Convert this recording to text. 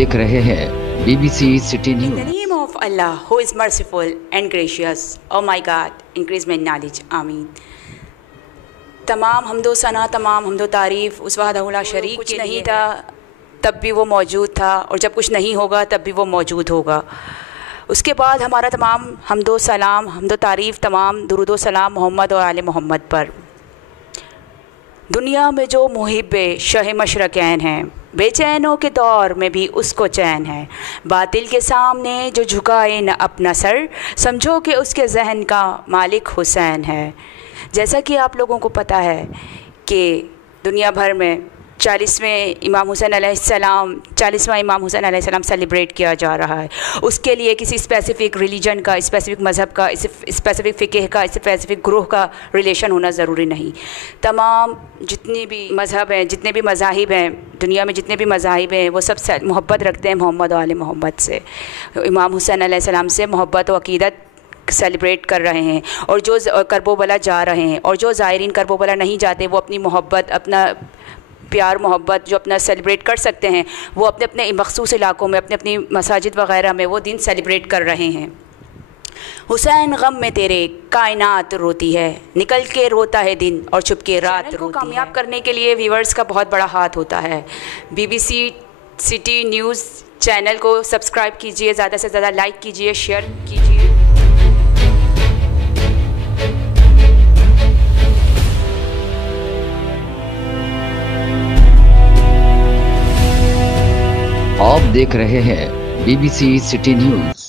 देख रहे हैं BBC city In the news. name of Allah, who is merciful and gracious, oh my God, increase my knowledge, आमीन। तमाम हम्दो सना, तमाम हम्दो तारीफ़ उस वहदहु ला शरीक कुछ नहीं था तब भी वो मौजूद था, और जब कुछ नहीं होगा तब भी वो मौजूद होगा। उसके बाद हमारा तमाम हम्दो सलाम, हम्दो तारीफ़, तमाम दुरूदो सलाम मोहम्मद और आले मोहम्मद पर। दुनिया में जो मुहिब्बे शह मशरक़ैन हैं, बेचैनों के दौर में भी उसको चैन है। बातिल के सामने जो झुकाए न अपना सर, समझो कि उसके जहन का मालिक हुसैन है। जैसा कि आप लोगों को पता है कि दुनिया भर में 40वां इमाम हुसैन अलैहिस्सलाम सेलिब्रेट किया जा रहा है। उसके लिए किसी स्पेसिफ़िक रिलीजन का, स्पेसिफ़िक मज़हब का, स्पेसिफ़िक फ़िक़ह का, स्पेसिफ़िक ग्रोह का रिलेशन होना ज़रूरी नहीं। तमाम जितने भी मज़हब हैं, जितने भी मज़ाहिब हैं, दुनिया में जितने भी मज़ाहिब हैं, वो सब मोहब्बत रखते हैं मोहम्मद और आले मोहम्मद से, इमाम हुसैन अलैहिस्सलाम से मोहब्बत और अक़ीदत सेलिब्रेट कर रहे हैं। और जो करबला जा रहे हैं, और जो ज़ायरीन करबला नहीं जाते, वो अपनी मोहब्बत, अपना प्यार मोहब्बत जो अपना सेलिब्रेट कर सकते हैं, वो अपने अपने मख़सूस इलाक़ों में, अपने अपनी मसाजिद वग़ैरह में वो दिन सेलिब्रेट कर रहे हैं। हुसैन गम में तेरे कायनात रोती है, निकल के रोता है दिन और छुप के रात रोती है। कामयाब करने के लिए व्यूअर्स का बहुत बड़ा हाथ होता है। BBC सिटी न्यूज़ चैनल को सब्सक्राइब कीजिए, ज़्यादा से ज़्यादा लाइक कीजिए, शेयर कीजिए। आप देख रहे हैं BBC सिटी न्यूज।